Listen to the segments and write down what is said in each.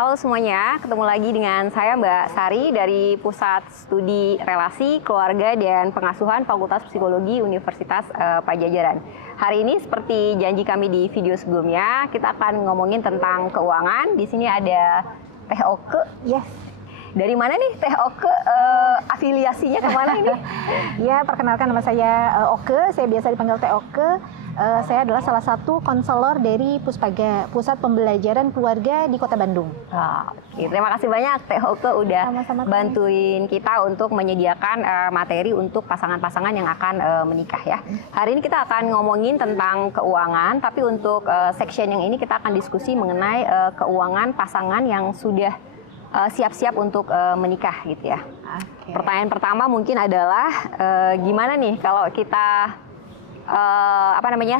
Halo semuanya, ketemu lagi dengan saya Mbak Sari dari Pusat Studi Relasi, Keluarga, dan Pengasuhan Fakultas Psikologi Universitas Pajajaran. Hari ini seperti janji kami di video sebelumnya, kita akan ngomongin tentang keuangan. Di sini ada Teh Oke. Yes. Dari mana nih Teh Oke? Afiliasinya kemana ini? Ya, perkenalkan nama saya Oke, saya biasa dipanggil Teh Oke. Saya adalah salah satu konselor dari Puspaga, Pusat Pembelajaran Keluarga di Kota Bandung. Oke, terima kasih banyak Teh Oke udah Sama-sama, bantuin kita untuk menyediakan materi untuk pasangan-pasangan yang akan menikah ya. Hari ini kita akan ngomongin tentang keuangan, tapi untuk section yang ini kita akan diskusi mengenai keuangan pasangan yang sudah siap-siap untuk menikah gitu ya. Okay. Pertanyaan pertama mungkin adalah gimana nih kalau kita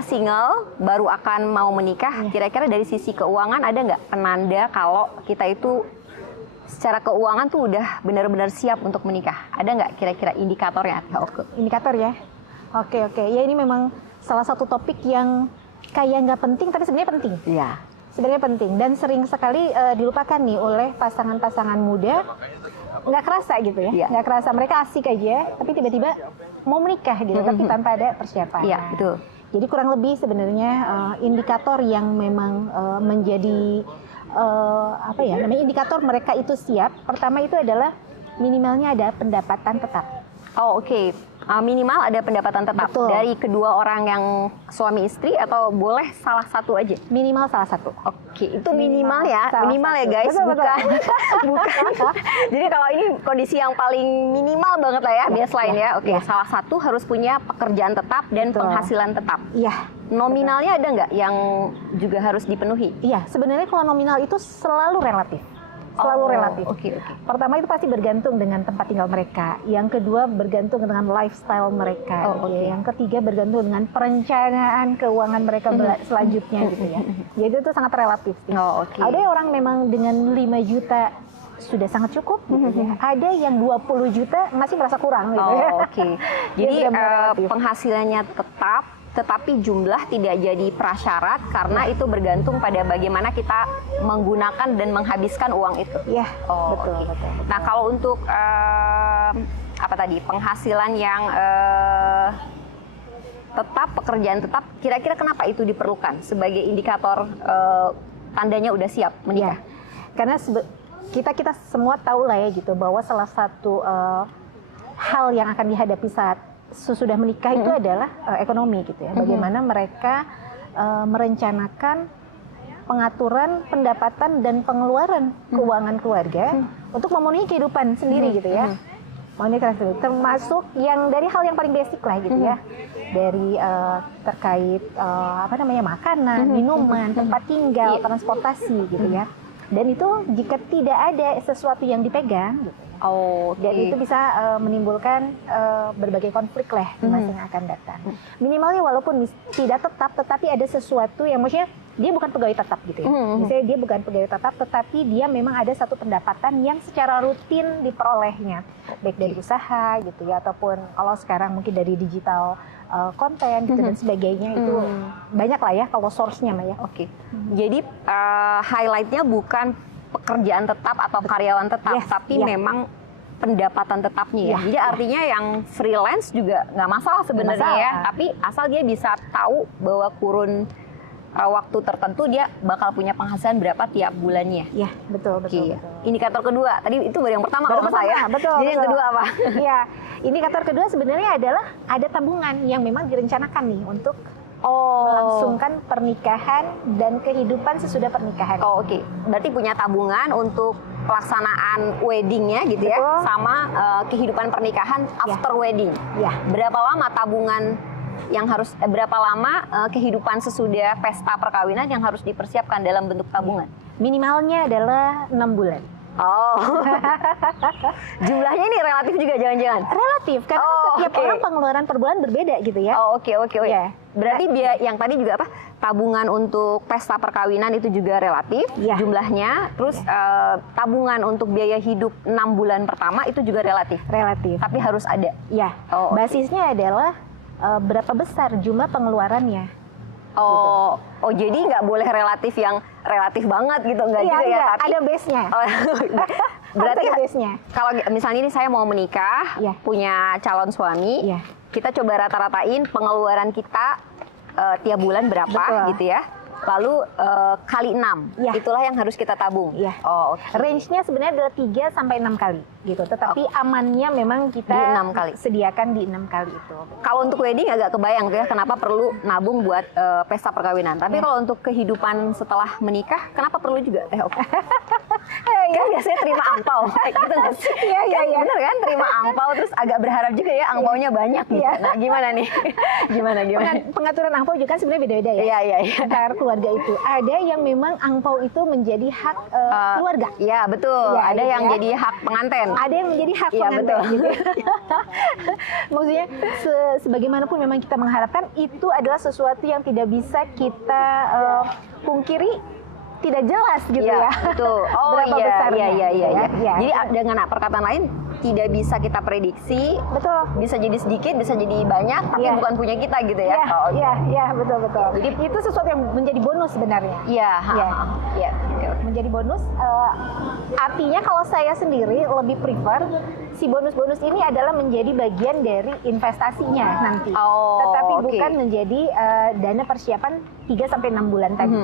single baru akan mau menikah, kira-kira dari sisi keuangan ada nggak penanda kalau kita itu secara keuangan tuh udah benar-benar siap untuk menikah? Ada nggak kira-kira indikatornya? Indikator ya. Oke. Ya, ini memang salah satu topik yang kayak nggak penting tapi sebenarnya penting. Iya. Sebenarnya penting dan sering sekali dilupakan nih oleh pasangan-pasangan muda. Nggak kerasa gitu ya, nggak kerasa, mereka asik aja tapi tiba-tiba mau menikah gitu tapi tanpa ada persiapan. Iya, betul. Jadi kurang lebih sebenarnya indikator yang memang menjadi indikator mereka itu siap. Pertama itu adalah minimalnya ada pendapatan tetap. Oh, oke. Minimal ada pendapatan tetap. Betul. Dari kedua orang yang suami istri atau boleh salah satu aja? Minimal salah satu. Oke, itu minimal ya guys, betul. bukan. Jadi kalau ini kondisi yang paling minimal banget lah ya, baseline ya. Oke, salah satu harus punya pekerjaan tetap dan penghasilan tetap. Iya. Nominalnya ada nggak yang juga harus dipenuhi? Iya, sebenarnya kalau nominal itu selalu relatif. Relatif. Oke. Pertama itu pasti bergantung dengan tempat tinggal mereka. Yang kedua bergantung dengan lifestyle mereka. Yang ketiga bergantung dengan perencanaan keuangan mereka selanjutnya gitu ya. Jadi itu sangat relatif. Ada orang memang dengan 5 juta sudah sangat cukup gitu ya. Ada yang 20 juta masih merasa kurang gitu ya. Jadi penghasilannya tetap, tetapi jumlah tidak jadi prasyarat karena itu bergantung pada bagaimana kita menggunakan dan menghabiskan uang itu. Iya, betul. Nah, kalau untuk penghasilan yang tetap, pekerjaan tetap, kira-kira kenapa itu diperlukan sebagai indikator tandanya udah siap menikah? Karena kita semua tahu lah ya gitu bahwa salah satu hal yang akan dihadapi saat sesudah menikah itu adalah ekonomi gitu ya. Bagaimana mereka merencanakan pengaturan pendapatan dan pengeluaran keuangan keluarga untuk memenuhi kehidupan sendiri gitu ya. Termasuk yang dari hal yang paling basic lah gitu ya. Dari terkait makanan, minuman, tempat tinggal, transportasi gitu ya. Dan itu jika tidak ada sesuatu yang dipegang gitu. Dan itu bisa menimbulkan berbagai konflik lah di masa yang akan datang. Minimalnya walaupun tidak tetap, tetapi ada sesuatu yang maksudnya dia bukan pegawai tetap gitu ya. Misalnya dia bukan pegawai tetap, tetapi dia memang ada satu pendapatan yang secara rutin diperolehnya, baik dari usaha gitu ya, ataupun kalau sekarang mungkin dari digital konten gitu dan sebagainya. Itu banyak lah ya kalau source-nya mah ya. Jadi highlight-nya bukan pekerjaan tetap atau karyawan tetap, tapi memang pendapatan tetapnya ya. Jadi artinya yang freelance juga nggak masalah sebenarnya ya, tapi asal dia bisa tahu bahwa kurun waktu tertentu dia bakal punya penghasilan berapa tiap bulannya. Iya, betul. Indikator kedua, tadi itu baru yang pertama kalau saya. Betul. Jadi yang kedua apa? Iya, indikator kedua sebenarnya adalah ada tabungan yang memang direncanakan nih untuk melangsungkan pernikahan dan kehidupan sesudah pernikahan. Berarti punya tabungan untuk pelaksanaan weddingnya gitu ya, sama kehidupan pernikahan after wedding. Berapa lama tabungan yang harus, berapa lama kehidupan sesudah pesta perkawinan yang harus dipersiapkan dalam bentuk tabungan? Minimalnya adalah 6 bulan. Jumlahnya ini relatif juga jangan-jangan? Relatif, karena setiap orang pengeluaran per bulan berbeda gitu ya. Berarti yang tadi juga tabungan untuk pesta perkawinan itu juga relatif jumlahnya. Terus tabungan untuk biaya hidup 6 bulan pertama itu juga relatif. Tapi harus ada. Basisnya adalah berapa besar jumlah pengeluarannya Oh, gitu. Oh jadi nggak boleh relatif yang relatif banget gitu, nggak juga ya? Tapi ada base-nya. Oh, berarti ada base-nya. Kalau misalnya ini saya mau menikah, punya calon suami, kita coba rata-ratain pengeluaran kita tiap bulan berapa gitu ya. Lalu kali 6, itulah yang harus kita tabung. Oh, range-nya sebenarnya adalah 3 sampai 6 kali gitu. Tetapi amannya memang kita di 6 kali. Sediakan di 6 kali itu. Kalau untuk wedding agak kebayang tuh ya kenapa perlu nabung buat pesta perkawinan. Tapi kalau untuk kehidupan setelah menikah, kenapa perlu juga? Kan biasanya terima angpau, gitu nggak sih? Iya. Bener kan, terima angpau terus agak berharap juga ya angpaunya banyak gitu. Nah, gimana nih? Gimana? Pengaturan angpau juga kan sebenarnya beda-beda ya. Iya. Antar keluarga itu. Ada yang memang angpau itu menjadi hak keluarga. Iya, betul. Ada yang jadi hak pengantin. Ada yang menjadi hak pengantin. Betul. Gitu. Maksudnya sebagaimanapun memang kita mengharapkan itu adalah sesuatu yang tidak bisa kita pungkiri, tidak jelas gitu ya. Betul. Oh berapa besarnya. Iya. Jadi dengan perkataan lain tidak bisa kita prediksi. Betul. Bisa jadi sedikit, bisa jadi banyak, tapi bukan punya kita gitu ya. Iya, betul. Jadi itu sesuatu yang menjadi bonus sebenarnya. Iya. Menjadi bonus. Artinya kalau saya sendiri lebih prefer si bonus-bonus ini adalah menjadi bagian dari investasinya nanti. Tetapi bukan menjadi dana persiapan 3 sampai 6 bulan tadi.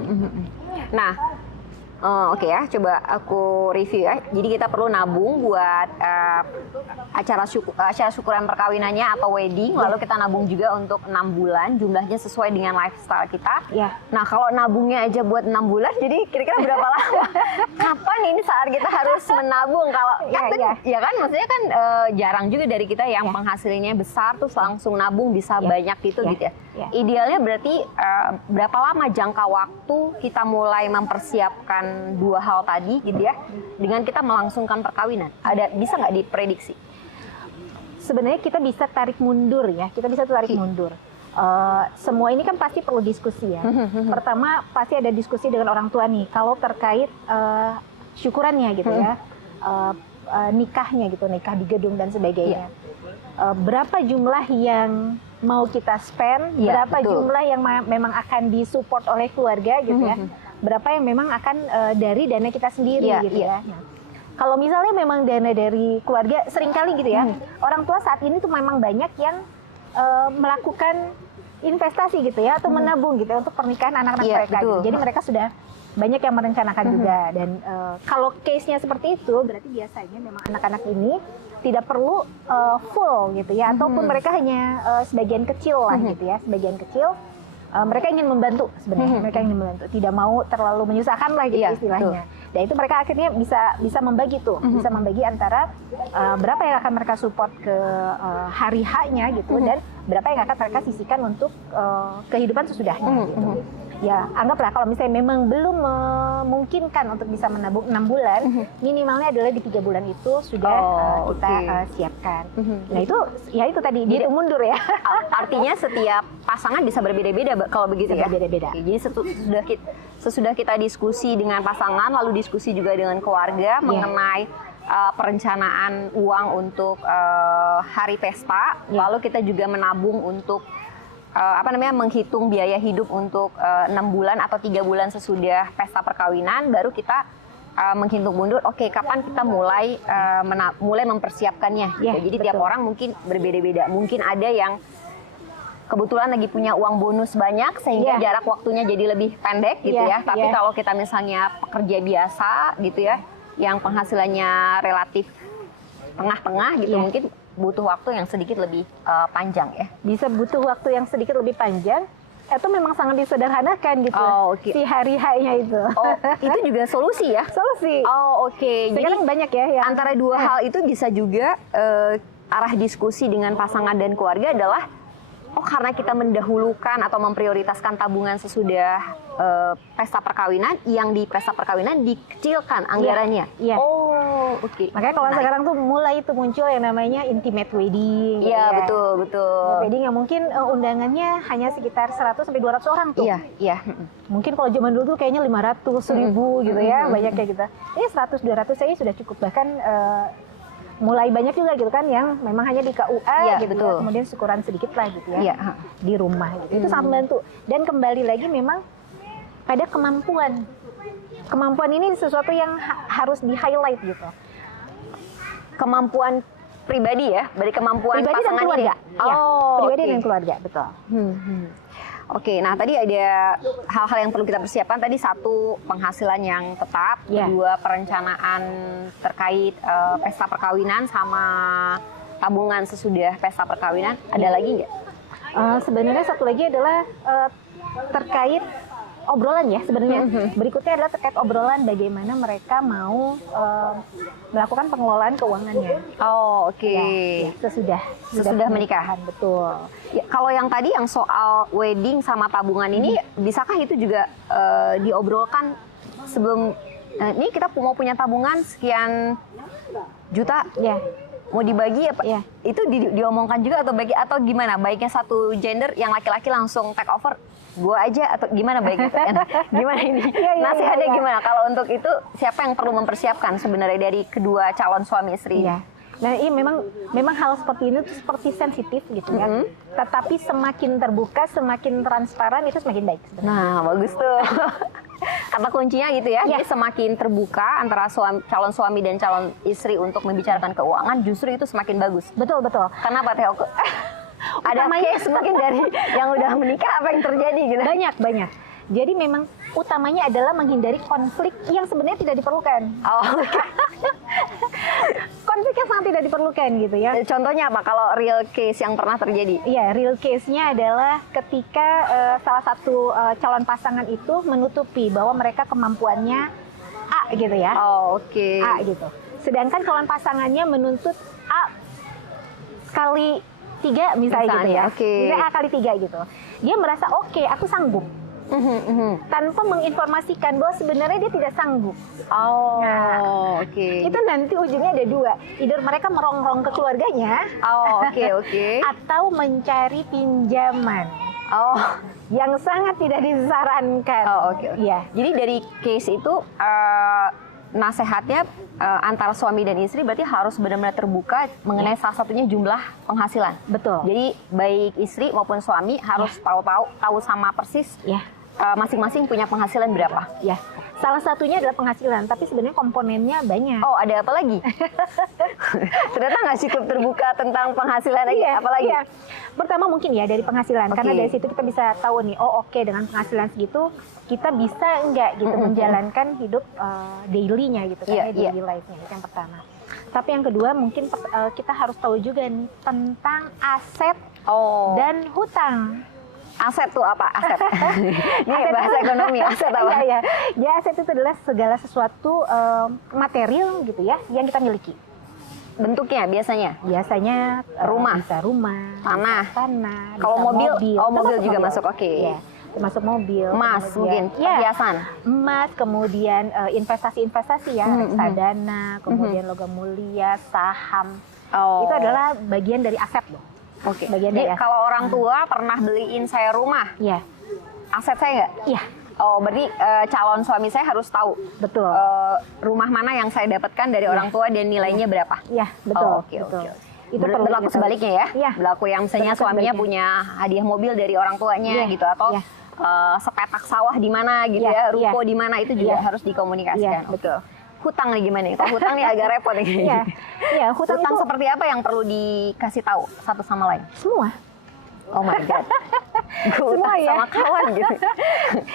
Nah, oke ya, coba aku review ya. Jadi kita perlu nabung buat acara syukuran perkawinannya atau wedding. Lalu kita nabung juga untuk 6 bulan, jumlahnya sesuai dengan lifestyle kita. Nah, kalau nabungnya aja buat 6 bulan, jadi kira-kira berapa lama? Kapan ini saat kita harus menabung? Kalau ya kan, maksudnya kan jarang juga dari kita yang penghasilannya besar terus langsung nabung bisa banyak gitu gitu ya. Idealnya berarti berapa lama jangka waktu kita mulai mempersiapkan dua hal tadi gitu ya, dengan kita melangsungkan perkawinan? Bisa nggak diprediksi? Sebenarnya kita bisa tarik mundur ya, mundur. Semua ini kan pasti perlu diskusi ya. Pertama pasti ada diskusi dengan orang tua nih, kalau terkait syukurannya gitu ya, nikahnya gitu, nikah di gedung dan sebagainya. Berapa jumlah yang mau kita spend, berapa jumlah yang memang akan disupport oleh keluarga gitu ya, berapa yang memang akan dari dana kita sendiri gitu ya. Nah, kalau misalnya memang dana dari keluarga, seringkali gitu ya, orang tua saat ini tuh memang banyak yang melakukan investasi gitu ya, atau menabung gitu ya, untuk pernikahan anak-anak mereka gitu. Jadi mereka sudah banyak yang merencanakan juga. Dan kalau case-nya seperti itu, berarti biasanya memang anak-anak ini tidak perlu full gitu ya, ataupun mereka hanya sebagian kecil lah gitu ya, sebagian kecil. Mereka ingin membantu sebenarnya, mereka ingin membantu, tidak mau terlalu menyusahkan lah gitu istilahnya. Dan itu mereka akhirnya bisa membagi tuh, bisa membagi antara berapa yang akan mereka support ke hari H-nya gitu, dan berapa yang akan mereka sisihkan untuk kehidupan sesudahnya gitu. Ya, anggaplah kalau misalnya memang belum memungkinkan untuk bisa menabung 6 bulan, minimalnya adalah di 3 bulan itu sudah kita siapkan. Nah itu tadi, jadi mundur ya. Artinya setiap pasangan bisa berbeda-beda kalau begitu ya? Berbeda-beda. Jadi sesudah kita diskusi dengan pasangan, lalu diskusi juga dengan keluarga mengenai perencanaan uang untuk hari pesta, lalu kita juga menabung untuk menghitung biaya hidup untuk 6 bulan atau 3 bulan sesudah pesta perkawinan, baru kita menghitung mundur, kapan kita mulai mempersiapkannya. Gitu. Jadi tiap orang mungkin berbeda-beda. Mungkin ada yang kebetulan lagi punya uang bonus banyak sehingga jarak waktunya jadi lebih pendek gitu ya. Tapi kalau kita misalnya pekerja biasa gitu ya, yang penghasilannya relatif tengah-tengah gitu, mungkin butuh waktu yang sedikit lebih panjang ya. Bisa butuh waktu yang sedikit lebih panjang, atau memang sangat disederhanakan gitu. Si hari H-nya itu. Itu juga solusi ya? Solusi. Jadi banyak ya. Antara dua hal itu bisa juga arah diskusi dengan pasangan dan keluarga adalah karena kita mendahulukan atau memprioritaskan tabungan sesudah pesta perkawinan, yang di pesta perkawinan dikecilkan anggarannya. Makanya kalau sekarang tuh mulai itu muncul yang namanya intimate wedding. Betul. Wedding yang mungkin undangannya hanya sekitar 100 sampai 200 orang tuh. Mungkin kalau zaman dulu tuh kayaknya 500, 1000 gitu ya, banyak kayak gitu. Ini 100, 200 saya sudah cukup, bahkan mulai banyak juga gitu kan yang memang hanya di KUA Iya, gitu betul. ya, kemudian syukuran sedikit lah gitu ya Iya. di rumah gitu. Itu sangat membantu. Dan kembali lagi memang pada kemampuan. Kemampuan ini sesuatu yang harus di-highlight gitu. Kemampuan pribadi ya, dari kemampuan Pribadi dan pasangan keluarga. ini. Ya, pribadi oke. dan keluarga, betul. Oke, nah tadi ada hal-hal yang perlu kita persiapkan. Tadi satu, penghasilan yang tetap, Ya. kedua perencanaan terkait pesta perkawinan sama tabungan sesudah pesta perkawinan. Ada lagi nggak? Sebenarnya satu lagi adalah terkait obrolan ya sebenarnya. Berikutnya adalah terkait obrolan bagaimana mereka mau melakukan pengelolaan keuangannya. Oh, oke. Ya, sesudah menikah. pernikahan, betul. Ya, kalau yang tadi yang soal wedding sama tabungan ini, bisakah itu juga diobrolkan sebelum ini kita mau punya tabungan sekian juta, Ya, mau dibagi apa? Iya. Itu diomongkan juga atau gimana? Baiknya satu gender yang laki-laki langsung take over, gua aja atau gimana baiknya? Gimana ini? Iya, Nasihatnya iya. gimana? Kalau untuk itu siapa yang perlu mempersiapkan sebenarnya dari kedua calon suami istri? iya. Nah, ini memang hal seperti ini tuh seperti sensitif gitu kan. Tetapi semakin terbuka, semakin transparan itu semakin baik sebenarnya. Nah, bagus tuh. Kata kuncinya gitu ya. Ya. Jadi semakin terbuka antara calon suami dan calon istri untuk membicarakan keuangan, justru itu semakin bagus. Betul, betul. Kenapa Teh? Ada case mungkin dari yang udah menikah apa yang terjadi gitu? Banyak. Jadi memang utamanya adalah menghindari konflik yang sebenarnya tidak diperlukan. Oh, Konflik yang sangat tidak diperlukan gitu ya. contohnya apa kalau real case yang pernah terjadi? Iya, real case-nya adalah ketika salah satu calon pasangan itu menutupi bahwa mereka kemampuannya A gitu ya. Oh, oke. A gitu. Sedangkan calon pasangannya menuntut A kali 3 misalnya gitu ya. Oke. Misalnya A kali 3 gitu. Dia merasa oke, aku sanggup. Tanpa menginformasikan bahwa sebenarnya dia tidak sanggup. Oh, Nah, oke. Itu nanti ujungnya ada dua. Either mereka merongrong ke keluarganya Oh, oke. atau mencari pinjaman Oh, yang sangat tidak disarankan. Oh, oke. Iya. Jadi dari case itu nasehatnya antara suami dan istri berarti harus benar-benar terbuka mengenai salah satunya jumlah penghasilan. Betul. Jadi baik istri maupun suami harus tahu sama persis Ya. masing-masing punya penghasilan berapa. Ya. Salah satunya adalah penghasilan, tapi sebenarnya komponennya banyak. Oh, ada apa lagi? Ternyata nggak cukup terbuka tentang penghasilan aja, apa lagi? Iya. Pertama mungkin ya dari penghasilan, Oke. karena dari situ kita bisa tahu nih, oh oke, dengan penghasilan segitu kita bisa enggak gitu menjalankan hidup daily-nya gitu kan, Iya, ya, daily life-nya itu yang pertama. Tapi yang kedua mungkin kita harus tahu juga nih tentang aset Oh, dan hutang. aset tuh apa? Aset. Ini Aset bahasa itu- ekonomi, aset apa? Iya, iya. Ya, aset itu adalah segala sesuatu material gitu ya yang kita miliki. Bentuknya biasanya? Biasanya Rumah. bisa rumah, Tanah. bisa tanah, Kalau bisa mobil, oh, mobil termasuk juga masuk, oke. Iya, termasuk mobil. Emas kemudian- mungkin, Iya, perhiasan. emas, kemudian investasi-investasi ya, reksadana, kemudian logam mulia, saham. Oh. Itu adalah bagian dari aset loh. Oke. bagian Jadi dari aset. kalau orang tua pernah beliin saya rumah, Iya, aset saya nggak? iya, Oh, berarti calon suami saya harus tahu betul. rumah mana yang saya dapatkan dari orang tua dan nilainya berapa. Iya, betul. Oh, oke, betul. oke. Itu perlu berlaku diketahui. sebaliknya ya? Iya. Berlaku yang misalnya Berlaku suaminya sebaliknya. punya hadiah mobil dari orang tuanya Iya, gitu atau iya. sepetak sawah di mana gitu Iya, ya, ruko iya. di mana itu juga Iya. harus dikomunikasikan. Iya, betul. Hutang nih gimana nih? Kalau hutang nih agak repot nih. Iya, iya, hutang Hutang itu seperti apa yang perlu dikasih tahu satu sama lain? semua. Oh my god. Gue Semua utang ya. sama kawan gitu.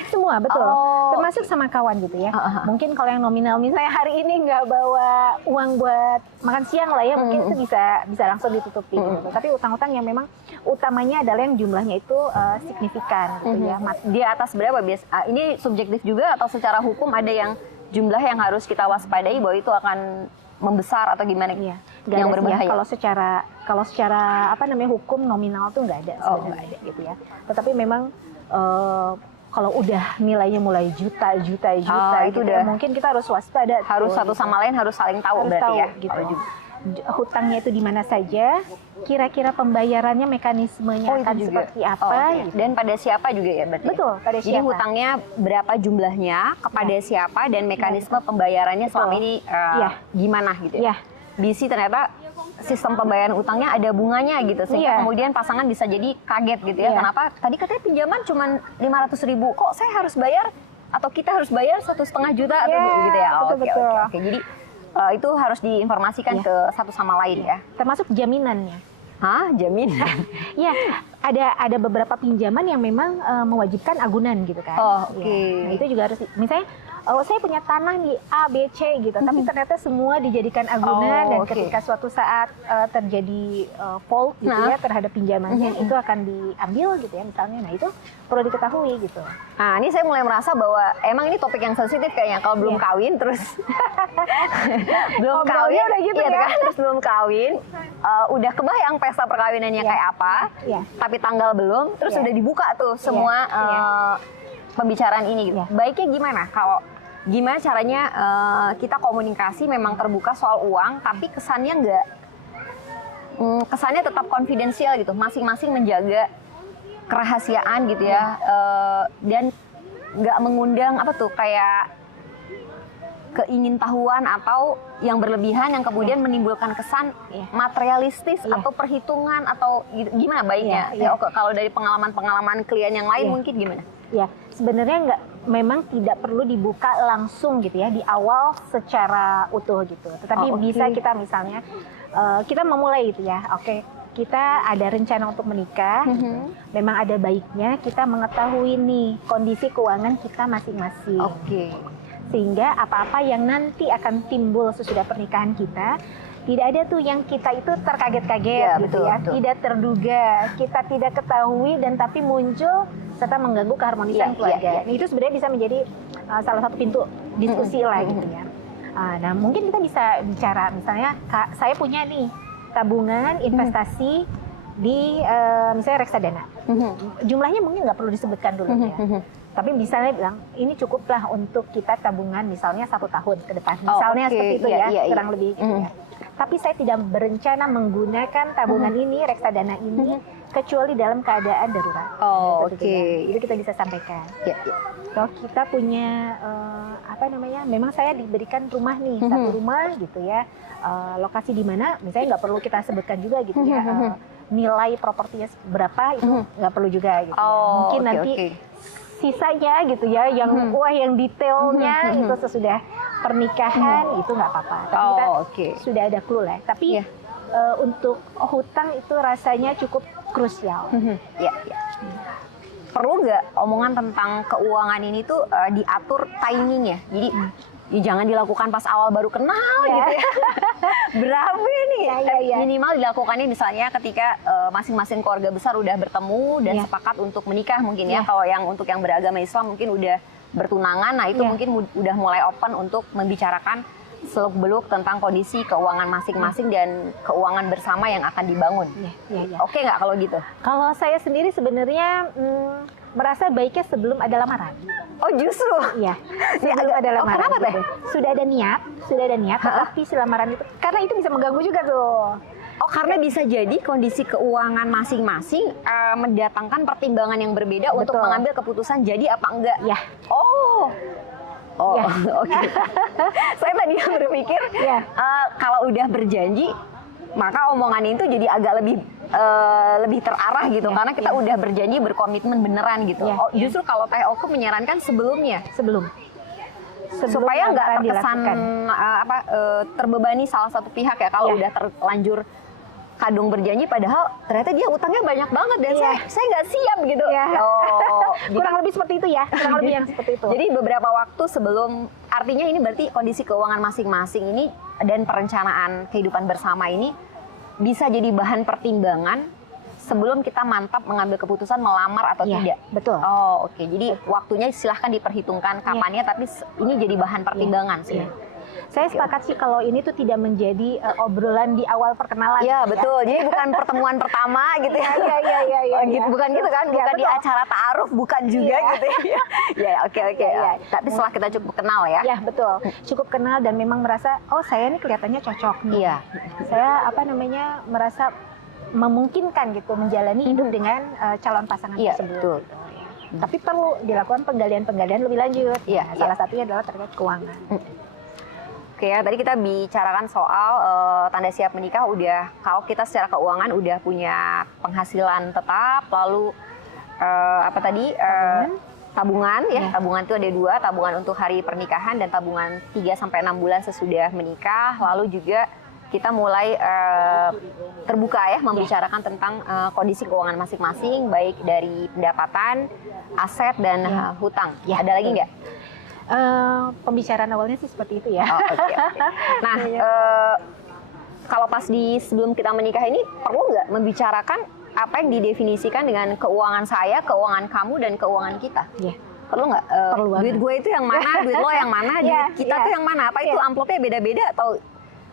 Semua, betul. Oh. Termasuk sama kawan gitu ya. Ah. Mungkin kalau yang nominal, misalnya hari ini nggak bawa uang buat makan siang lah ya, mungkin itu bisa langsung ditutupi. Gitu. Tapi utang-utang yang memang utamanya adalah yang jumlahnya itu signifikan gitu ya. Di atas berapa biasa? Ini subjektif juga atau secara hukum ada yang jumlah yang harus kita waspadai bahwa itu akan membesar atau gimana? Iya. Yang Nggak ada sih ya, berbahaya. kalau secara apa namanya hukum nominal tuh nggak ada Oh, sebenarnya nggak ada. gitu ya. Tetapi memang kalau udah nilainya mulai juta itu gitu udah ya, mungkin kita harus waspada. harus tuh, satu gitu. sama lain harus saling tahu Harus berarti tahu, ya. gitu. Kalau juga. Hutangnya itu di mana saja, kira-kira pembayarannya mekanismenya Oh, itu akan juga. seperti apa oke. gitu. Dan pada siapa juga ya berarti? Betul, pada Jadi siapa. hutangnya berapa jumlahnya, kepada siapa dan mekanisme pembayarannya Betul. selama ini Iya. gimana gitu ya? Ya, BC ternyata sistem pembayaran utangnya ada bunganya gitu, sehingga kemudian pasangan bisa jadi kaget gitu ya. Kenapa tadi katanya pinjaman cuma 500.000, kok saya harus bayar atau kita harus bayar 1,5 juta atau gitu ya. Oke. Jadi itu harus diinformasikan ke satu sama lain ya. Termasuk jaminannya. Hah, jaminan? Ya, ada beberapa pinjaman yang memang mewajibkan agunan gitu kan. Nah itu juga harus, misalnya saya punya tanah nih A, B, C gitu, tapi ternyata semua dijadikan agunan dan ketika suatu saat terjadi fault gitu ya terhadap pinjamannya, itu akan diambil gitu ya misalnya. Nah itu perlu diketahui gitu. Nah ini saya mulai merasa bahwa emang ini topik yang sensitif kayaknya kalau belum kawin terus belum kawin udah gitu ya. Kan? Terus belum kawin udah kebayang pesta perkawinannya kayak apa, tapi tanggal belum, terus udah dibuka tuh semua pembicaraan ini gitu. Baiknya gimana kalau gimana caranya kita komunikasi memang terbuka soal uang, tapi kesannya kesannya tetap konfidensial gitu, masing-masing menjaga kerahasiaan gitu ya, dan nggak mengundang apa tuh kayak keingintahuan atau yang berlebihan yang kemudian menimbulkan kesan materialistis atau perhitungan atau gimana baiknya kalau dari pengalaman klien yang lain mungkin gimana? Ya, sebenarnya memang tidak perlu dibuka langsung gitu ya di awal secara utuh gitu. Tetapi bisa kita misalnya kita memulai gitu ya. Kita ada rencana untuk menikah. Memang ada baiknya kita mengetahui nih kondisi keuangan kita masing-masing. Sehingga apa-apa yang nanti akan timbul sesudah pernikahan kita, tidak ada tuh yang kita itu terkaget-kaget gitu ya, tidak terduga, kita tidak ketahui dan tapi muncul serta mengganggu keharmonisan keluarga. Itu sebenarnya bisa menjadi salah satu pintu diskusi lah gitu ya. Nah mungkin kita bisa bicara misalnya, saya punya nih tabungan investasi di misalnya reksadana. Jumlahnya mungkin nggak perlu disebutkan dulu ya. Tapi misalnya bilang ini cukuplah untuk kita tabungan misalnya 1 tahun ke depan. Misalnya seperti itu kurang lebih gitu ya. Tapi saya tidak berencana menggunakan tabungan ini, reksadana ini, kecuali dalam keadaan darurat. Itu kita bisa sampaikan. Kalau kita punya memang saya diberikan rumah nih, satu rumah gitu ya, lokasi di mana, misalnya nggak perlu kita sebutkan juga gitu ya, nilai propertinya berapa itu nggak perlu juga gitu. Mungkin nanti sisanya gitu ya, yang yang detailnya itu sesudah pernikahan itu nggak apa-apa. Tapi kita sudah ada clue lah. Tapi untuk hutang itu rasanya cukup krusial. Perlu nggak omongan tentang keuangan ini tuh diatur timingnya? Jadi jangan dilakukan pas awal baru kenal gitu ya. Berapa nih? Minimal dilakukannya misalnya ketika masing-masing keluarga besar udah bertemu dan sepakat untuk menikah mungkin ya. Kalau yang untuk yang beragama Islam mungkin udah bertunangan, nah itu mungkin udah mulai open untuk membicarakan seluk-beluk tentang kondisi keuangan masing-masing dan keuangan bersama yang akan dibangun. Oke nggak kalau gitu? Kalau saya sendiri sebenarnya merasa baiknya sebelum ada lamaran. Justru? Iya. Sebelum ada lamaran. Kenapa teh? Sudah ada niat, tapi si lamaran itu karena itu bisa mengganggu juga tuh. Karena bisa jadi kondisi keuangan masing-masing mendatangkan pertimbangan yang berbeda untuk mengambil keputusan jadi apa enggak. Saya tadi berpikir kalau udah berjanji maka omongan itu jadi agak lebih terarah gitu karena kita udah berjanji berkomitmen beneran gitu. Justru kalau Teh Oke menyarankan sebelum supaya nggak terkesan terbebani salah satu pihak ya kalau udah terlanjur kadung berjanji padahal ternyata dia utangnya banyak banget dan saya nggak siap gitu. Kurang lebih seperti itu ya, kurang lebih yang seperti itu. Jadi beberapa waktu sebelum, artinya ini berarti kondisi keuangan masing-masing ini dan perencanaan kehidupan bersama ini bisa jadi bahan pertimbangan sebelum kita mantap mengambil keputusan melamar atau tidak. Betul. Jadi waktunya silahkan diperhitungkan kapannya, tapi ini jadi bahan pertimbangan sih. Saya sepakat sih kalau ini tuh tidak menjadi obrolan di awal perkenalan. Betul. Jadi bukan pertemuan pertama gitu ya. Bukan gitu kan? Bukan di acara ta'aruf, bukan juga gitu ya. Oke. Tapi setelah kita cukup kenal ya. Betul. Cukup kenal dan memang merasa saya ini kelihatannya cocok nih. Saya merasa memungkinkan gitu menjalani hidup dengan calon pasangan tersebut. Betul. Tapi perlu dilakukan penggalian lebih lanjut. Salah satunya adalah terkait keuangan. Oke ya, tadi kita bicarakan soal tanda siap menikah udah kalau kita secara keuangan udah punya penghasilan tetap, lalu tabungan ya. Tabungan itu ada 2, tabungan untuk hari pernikahan dan tabungan 3-6 bulan sesudah menikah. Lalu juga kita mulai terbuka ya membicarakan tentang kondisi keuangan masing-masing, baik dari pendapatan, aset dan hutang. Ada lagi nggak? Pembicaraan awalnya sih seperti itu ya. Okay. Nah, kalau pas sebelum kita menikah ini perlu nggak membicarakan apa yang didefinisikan dengan keuangan saya, keuangan kamu, dan keuangan kita? Perlu nggak? Duit gue itu yang mana, duit lo yang mana, duit kita tuh yang mana? Apa itu amplopnya beda-beda atau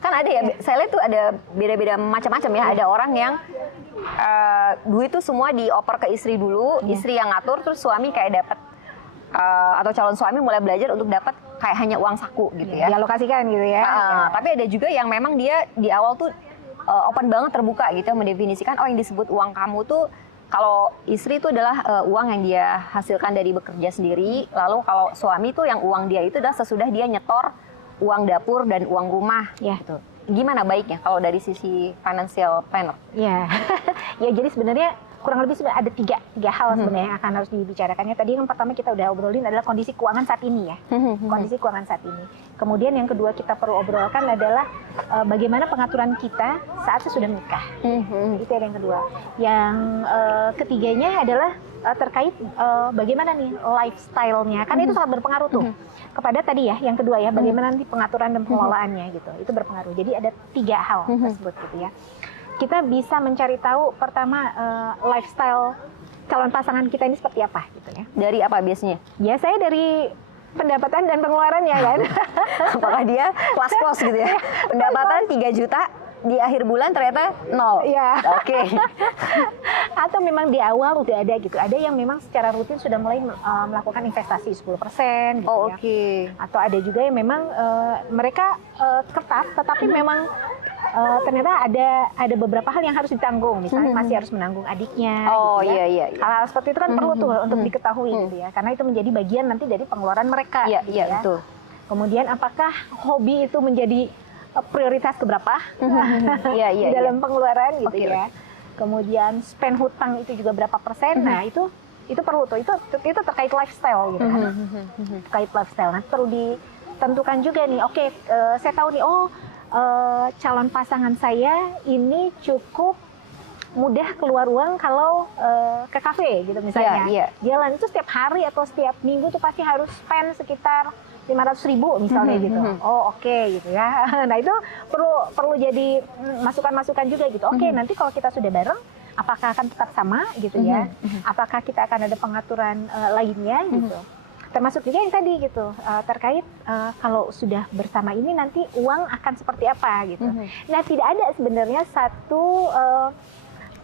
kan ada ya? Saya lihat tuh ada beda-beda macam-macam ya. Ada orang yang duit tuh semua dioper ke istri dulu, istri yang ngatur, terus suami kayak dapat atau calon suami mulai belajar untuk dapat kayak hanya uang saku gitu ya. Dialokasikan gitu ya. Tapi ada juga yang memang dia di awal tuh open banget, terbuka gitu, mendefinisikan yang disebut uang kamu tuh kalau istri itu adalah uang yang dia hasilkan dari bekerja sendiri. Lalu kalau suami tuh yang uang dia itu adalah sesudah dia nyetor uang dapur dan uang rumah. Gitu. Gimana baiknya kalau dari sisi financial planner? Ya jadi sebenarnya kurang lebih ada tiga hal sebenarnya yang akan harus dibicarakannya. Tadi yang pertama kita udah obrolin adalah kondisi keuangan saat ini ya. Kondisi keuangan saat ini. Kemudian yang kedua kita perlu obrolkan adalah bagaimana pengaturan kita saat sesudah menikah. Itu yang kedua. Yang ketiganya adalah terkait bagaimana nih lifestyle-nya. Kan itu sangat berpengaruh tuh kepada tadi ya, yang kedua ya, bagaimana nanti pengaturan dan pengelolaannya gitu. Itu berpengaruh. Jadi ada 3 hal tersebut gitu ya. Kita bisa mencari tahu pertama lifestyle calon pasangan kita ini seperti apa gitu ya. Dari apa biasanya? Ya saya dari pendapatan dan pengeluarannya kan. Apakah dia plus gitu ya? Pendapatan 3 juta, di akhir bulan ternyata 0. Oke. Atau memang di awal udah ada gitu. Ada yang memang secara rutin sudah mulai melakukan investasi 10% gitu ya. Atau ada juga yang memang mereka ketat tetapi memang ternyata ada beberapa hal yang harus ditanggung, misalnya masih harus menanggung adiknya. Hal-hal seperti itu kan perlu tuh untuk diketahui gitu ya, karena itu menjadi bagian nanti dari pengeluaran mereka. Betul. Kemudian apakah hobi itu menjadi prioritas keberapa di dalam pengeluaran gitu ya. Kemudian spend hutang itu juga berapa persen. Nah itu perlu tuh, itu terkait lifestyle gitu kan. Terkait lifestyle. Nah perlu ditentukan juga nih. Saya tahu nih calon pasangan saya ini cukup mudah keluar uang kalau ke kafe gitu misalnya. Jalan itu setiap hari atau setiap minggu tuh pasti harus spend sekitar 500.000 misalnya gitu. Gitu ya. Nah itu perlu jadi masukan-masukan juga gitu. Nanti kalau kita sudah bareng, apakah akan tetap sama gitu ya? Apakah kita akan ada pengaturan lainnya gitu? Termasuk juga yang tadi gitu, terkait kalau sudah bersama ini nanti uang akan seperti apa gitu. Nah tidak ada sebenarnya satu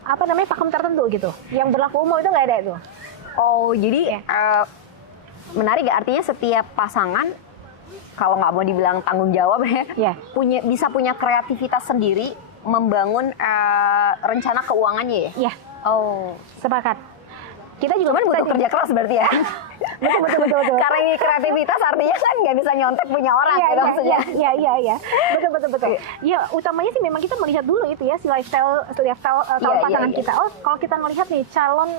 pakem tertentu gitu yang berlaku umum, itu nggak ada itu. Jadi menarik gak? Artinya setiap pasangan kalau nggak mau dibilang tanggung jawab bisa punya kreativitas sendiri membangun rencana keuangannya ya. Sepakat. Kita juga butuh kerja keras berarti ya. Betul. Karena ini kreativitas artinya kan nggak bisa nyontek punya orang gitu maksudnya. Iya. Betul. Ya utamanya sih memang kita melihat dulu itu ya si lifestyle calon pasangan kita. Kalau kita melihat nih calon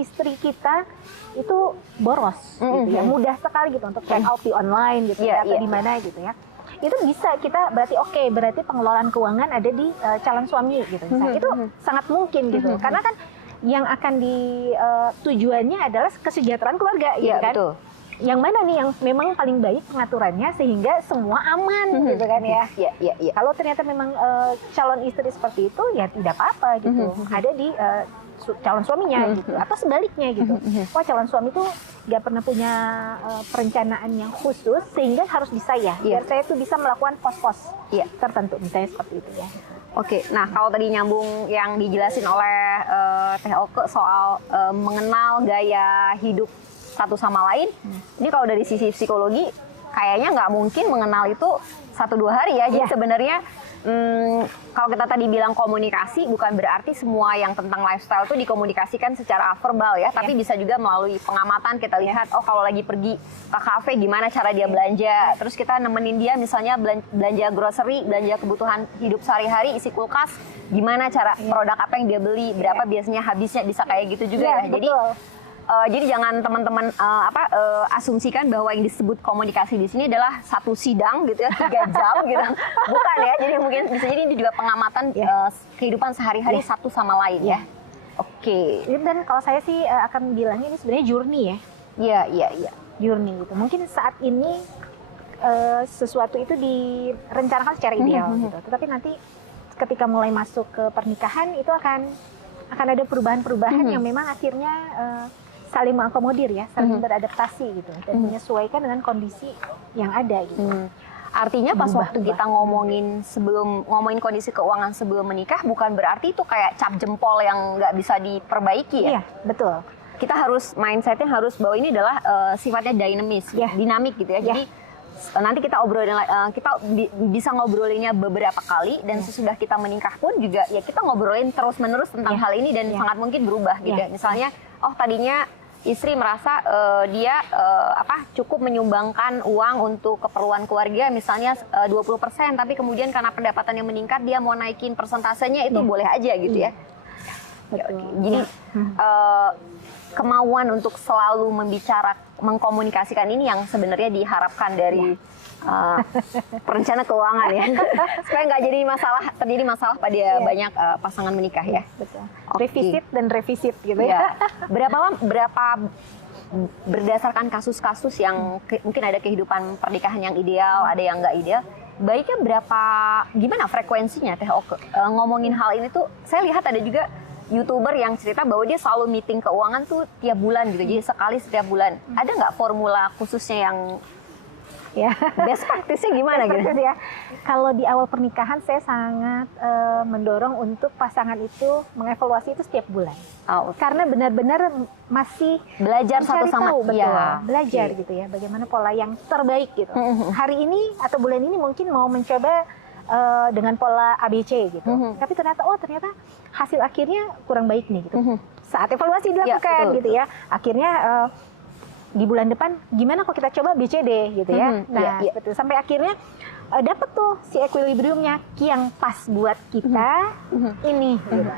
istri kita itu boros gitu ya. Mudah sekali gitu untuk check out di online gitu ya atau di mana gitu ya. Itu bisa kita berarti pengelolaan keuangan ada di calon suami gitu. Itu sangat mungkin gitu. Karena kan yang akan tujuannya adalah kesejahteraan keluarga gitu kan. Betul. Yang mana nih yang memang paling baik pengaturannya sehingga semua aman gitu kan ya. Kalau ternyata memang calon istri seperti itu ya tidak apa-apa gitu. Ada di calon suaminya gitu atau sebaliknya gitu. Calon suami tuh nggak pernah punya perencanaan yang khusus sehingga harus di saya biar saya tuh bisa melakukan pos-pos tertentu misalnya seperti itu ya. Nah kalau tadi nyambung yang dijelasin oleh Teh Oke soal mengenal gaya hidup satu sama lain, ini kalau dari sisi psikologi kayaknya nggak mungkin mengenal itu 1-2 hari ya. Jadi sebenarnya kalau kita tadi bilang komunikasi, bukan berarti semua yang tentang lifestyle itu dikomunikasikan secara verbal ya, tapi bisa juga melalui pengamatan. Kita lihat, oh kalau lagi pergi ke kafe gimana cara dia belanja, terus kita nemenin dia misalnya belanja grocery, belanja kebutuhan hidup sehari-hari, isi kulkas, gimana cara produk apa yang dia beli, berapa biasanya habisnya, bisa kayak gitu juga ya. Jadi jangan teman-teman asumsikan bahwa yang disebut komunikasi di sini adalah satu sidang gitu ya, 3 jam gitu. Bukan ya. Jadi mungkin bisa jadi ini juga pengamatan kehidupan sehari-hari satu sama lain ya. Oke. Dan kalau saya sih akan bilangnya ini sebenarnya journey ya. Iya. Journey gitu. Mungkin saat ini sesuatu itu direncanakan secara ideal gitu. Tetapi nanti ketika mulai masuk ke pernikahan itu akan ada perubahan-perubahan yang memang akhirnya saling mengakomodir ya, saling beradaptasi gitu, dan menyesuaikan dengan kondisi yang ada gitu. Artinya pas waktu kita ngomongin kondisi keuangan sebelum menikah, bukan berarti itu kayak cap jempol yang nggak bisa diperbaiki ya? Iya, betul. Kita harus mindsetnya harus bahwa ini adalah sifatnya dinamis, dinamik gitu ya. Jadi nanti kita obrolin, kita bisa ngobrolinnya beberapa kali, dan sesudah kita menikah pun juga ya kita ngobrolin terus-menerus tentang hal ini, dan sangat mungkin berubah gitu ya. Misalnya, oh tadinya istri merasa dia cukup menyumbangkan uang untuk keperluan keluarga misalnya 20%, tapi kemudian karena pendapatannya meningkat dia mau naikin persentasenya, itu boleh aja gitu ya. Jadi kemauan untuk selalu mengkomunikasikan ini yang sebenarnya diharapkan dari perencana keuangan ya, supaya nggak terjadi masalah pada banyak pasangan menikah ya. Betul. Revisit dan revisit gitu ya. Berapa berdasarkan kasus-kasus yang mungkin ada kehidupan pernikahan yang ideal, ada yang nggak ideal, baiknya gimana frekuensinya Teh Oke? Ngomongin hal ini tuh, saya lihat ada juga YouTuber yang cerita bahwa dia selalu meeting keuangan tuh tiap bulan gitu, jadi sekali setiap bulan. Ada nggak formula khususnya yang best practice-nya gimana gitu? Ya. Kalau di awal pernikahan saya sangat mendorong untuk pasangan itu mengevaluasi itu setiap bulan. Karena benar-benar masih belajar satu sama lain. Belajar gitu ya, bagaimana pola yang terbaik gitu. Hari ini atau bulan ini mungkin mau mencoba dengan pola ABC gitu. Tapi ternyata hasil akhirnya kurang baik nih gitu. Saat evaluasi dilakukan gitu ya. Akhirnya di bulan depan gimana kok kita coba BCD gitu ya. Nah, betul. Sampai akhirnya dapat tuh si equilibriumnya yang pas buat kita ini gitu.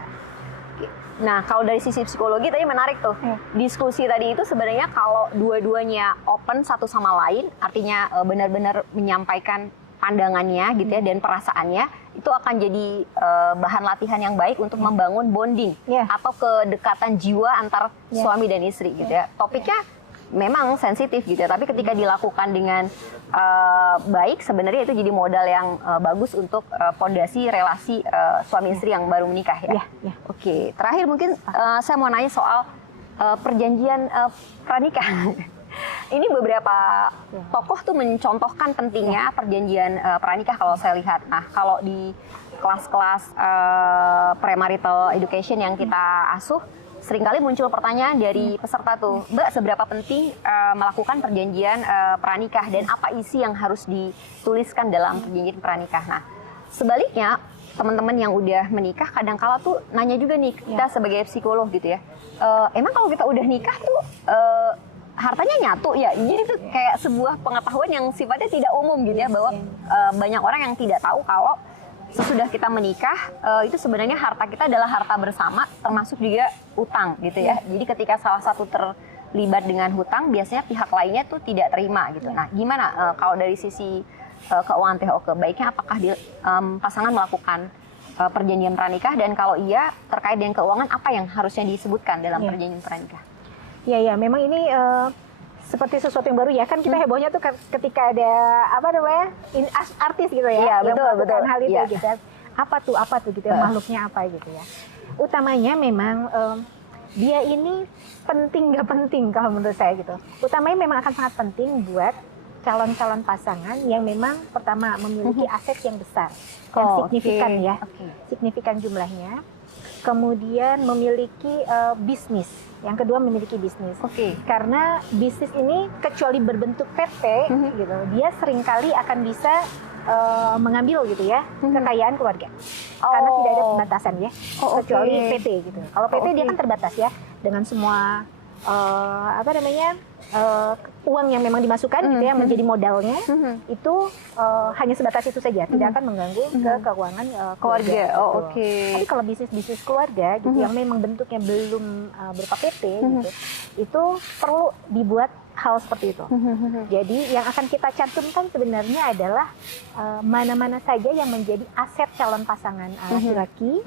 Nah, kalau dari sisi psikologi tadi menarik tuh. Diskusi tadi itu sebenarnya kalau dua-duanya open satu sama lain, artinya benar-benar menyampaikan pandangannya gitu ya dan perasaannya, itu akan jadi bahan latihan yang baik untuk membangun bonding atau kedekatan jiwa antar suami dan istri gitu ya. Topiknya memang sensitif gitu ya, tapi ketika dilakukan dengan baik, sebenarnya itu jadi modal yang bagus untuk fondasi relasi suami istri yang baru menikah ya. Oke, terakhir mungkin saya mau nanya soal perjanjian pranikah. Ini beberapa tokoh tuh mencontohkan pentingnya perjanjian pranikah kalau saya lihat. Nah, kalau di kelas-kelas premarital education yang kita asuh, seringkali muncul pertanyaan dari peserta tuh, Mbak, seberapa penting melakukan perjanjian pranikah dan apa isi yang harus dituliskan dalam perjanjian pranikah. Nah, sebaliknya teman-teman yang udah menikah kadang-kala tuh nanya juga nih, kita sebagai psikolog gitu ya, emang kalau kita udah nikah tuh hartanya nyatu ya? Jadi itu kayak sebuah pengetahuan yang sifatnya tidak umum gitu ya, bahwa banyak orang yang tidak tahu kalau sesudah kita menikah, itu sebenarnya harta kita adalah harta bersama, termasuk juga utang gitu ya. Jadi ketika salah satu terlibat dengan hutang, biasanya pihak lainnya tuh tidak terima gitu. Nah, gimana kalau dari sisi keuangan Teh Oke, baiknya apakah pasangan melakukan perjanjian pranikah, dan kalau iya terkait dengan keuangan, apa yang harusnya disebutkan dalam perjanjian pranikah? Ya, memang ini seperti sesuatu yang baru ya, kan kita hebohnya tuh ketika ada artis gitu ya, yang melakukan hal itu gitu ya. Apa tuh gitu ya, makhluknya apa gitu ya. Utamanya memang dia ini penting nggak penting kalau menurut saya gitu. Utamanya memang akan sangat penting buat calon-calon pasangan yang memang pertama memiliki aset yang besar, yang signifikan ya, signifikan jumlahnya. Kemudian memiliki bisnis yang kedua memiliki bisnis. Oke. Karena bisnis ini kecuali berbentuk PT, gitu, dia seringkali akan bisa mengambil gitu ya kekayaan keluarga. Karena tidak ada pembatasan ya, kecuali PT gitu. Kalau PT dia kan terbatas ya dengan semua uang yang memang dimasukkan gitu ya menjadi modalnya itu hanya sebatas itu saja, tidak akan mengganggu ke keuangan keluarga. Tapi kalau bisnis keluarga gitu yang memang bentuknya belum berupa PT gitu, itu perlu dibuat hal seperti itu. Jadi yang akan kita cantumkan sebenarnya adalah mana-mana saja yang menjadi aset calon pasangan laki-laki,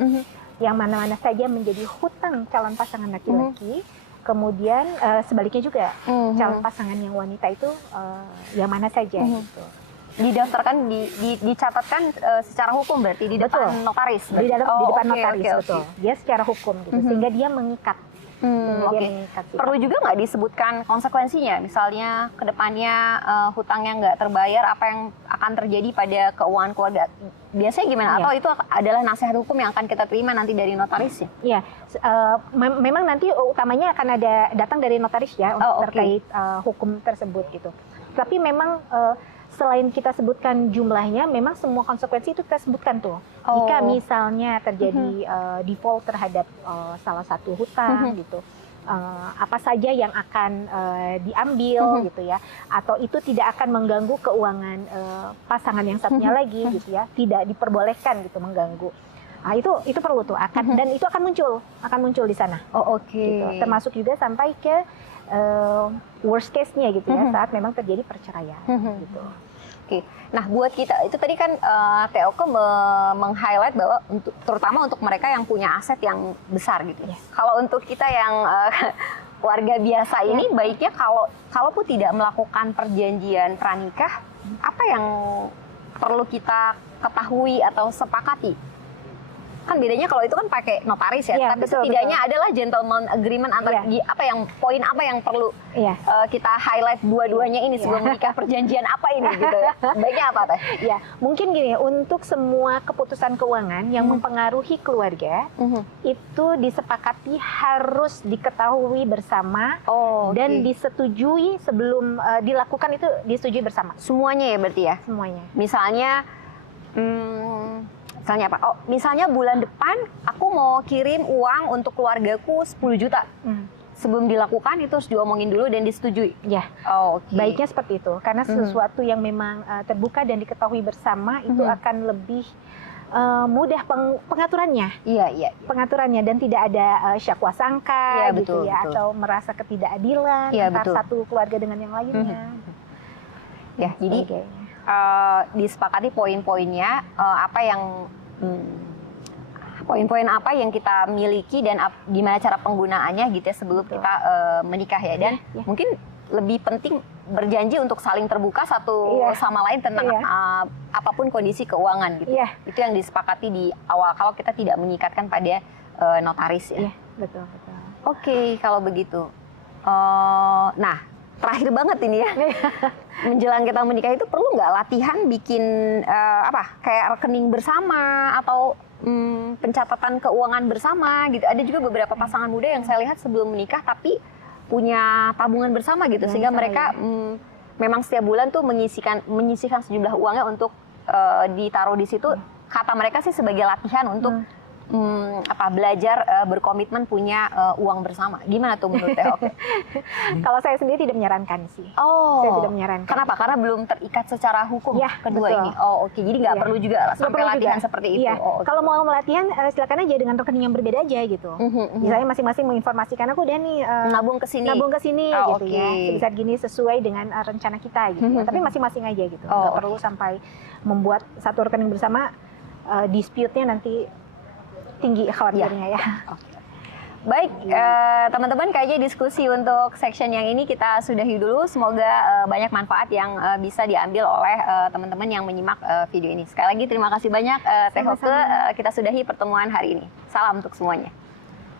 yang mana-mana saja menjadi hutang calon pasangan laki-laki. Kemudian sebaliknya juga calon pasangan yang wanita itu yang mana saja gitu. Didaftarkan, dicatatkan secara hukum berarti di depan notaris. Di depan notaris betul. Dia secara hukum gitu sehingga dia mengikat. Perlu juga nggak disebutkan konsekuensinya, misalnya kedepannya hutangnya nggak terbayar, apa yang akan terjadi pada keuangan keluarga? Biasanya gimana? Atau itu adalah nasihat hukum yang akan kita terima nanti dari notarisnya? Iya, memang nanti utamanya akan ada datang dari notaris ya untuk terkait hukum tersebut gitu. Tapi memang selain kita sebutkan jumlahnya, memang semua konsekuensi itu kita sebutkan tuh. Jika misalnya terjadi default terhadap salah satu hutang gitu, apa saja yang akan diambil gitu ya, atau itu tidak akan mengganggu keuangan pasangan yang satunya lagi gitu ya, tidak diperbolehkan gitu mengganggu. Nah, itu perlu tuh dan itu akan muncul di sana. Gitu. Termasuk juga sampai ke worst case-nya gitu ya, saat memang terjadi perceraian gitu. Nah buat kita itu tadi kan TOK meng-highlight bahwa terutama untuk mereka yang punya aset yang besar gitu. Kalau untuk kita yang warga biasa ini baiknya kalaupun tidak melakukan perjanjian pranikah, apa yang perlu kita ketahui atau sepakati? Kan bedanya kalau itu kan pakai notaris ya, tapi setidaknya adalah gentleman agreement antara poin apa yang perlu kita highlight dua-duanya ini sebelum menikah, perjanjian apa ini gitu ya. Baiknya apa Teh? Ya, mungkin gini, untuk semua keputusan keuangan yang mempengaruhi keluarga itu disepakati harus diketahui bersama dan disetujui sebelum dilakukan, itu disetujui bersama. Semuanya ya berarti ya? Semuanya. Misalnya misalnya apa? Misalnya bulan depan aku mau kirim uang untuk keluargaku 10 juta. Sebelum dilakukan itu harus diomongin dulu dan disetujui. Ya. Baiknya seperti itu. Karena sesuatu yang memang terbuka dan diketahui bersama itu akan lebih mudah pengaturannya. Iya. Pengaturannya dan tidak ada syakwa sangka gitu ya, atau merasa ketidakadilan antara satu keluarga dengan yang lainnya. Ya, jadi disepakati poin-poinnya, poin-poin apa yang kita miliki dan gimana cara penggunaannya gitu ya sebelum kita menikah ya. Dan mungkin lebih penting berjanji untuk saling terbuka satu sama lain tentang apapun kondisi keuangan gitu. Itu yang disepakati di awal kalau kita tidak mengikatkan pada notaris ya. Betul. Kalau begitu. Nah, terakhir banget ini ya. Menjelang kita menikah itu perlu nggak latihan bikin kayak rekening bersama atau pencatatan keuangan bersama gitu? Ada juga beberapa pasangan muda yang saya lihat sebelum menikah tapi punya tabungan bersama gitu, sehingga mereka memang setiap bulan tuh menyisihkan sejumlah uangnya untuk ditaruh di situ. Kata mereka sih sebagai latihan untuk belajar berkomitmen punya uang bersama. Gimana tuh menurut Teh? Kalau saya sendiri tidak menyarankan sih. Saya tidak menyarankan. Kenapa? Karena belum terikat secara hukum kedua ini. Jadi nggak perlu juga sampai latihan seperti itu. Kalau mau latihan silakan aja dengan rekening yang berbeda aja gitu. Misalnya masing-masing menginformasikan aku udah nih nabung ke sini gitu ya. Sebesar gini sesuai dengan rencana kita gitu. Tapi masing-masing aja gitu. Nggak perlu sampai membuat satu rekening bersama, dispute-nya nanti tinggi khawatirnya ya. Baik, teman-teman, kayaknya diskusi untuk section yang ini kita sudahi dulu. Semoga banyak manfaat yang bisa diambil oleh teman-teman yang menyimak video ini. Sekali lagi terima kasih banyak Teh Hoke. Kita sudahi pertemuan hari ini. Salam untuk semuanya.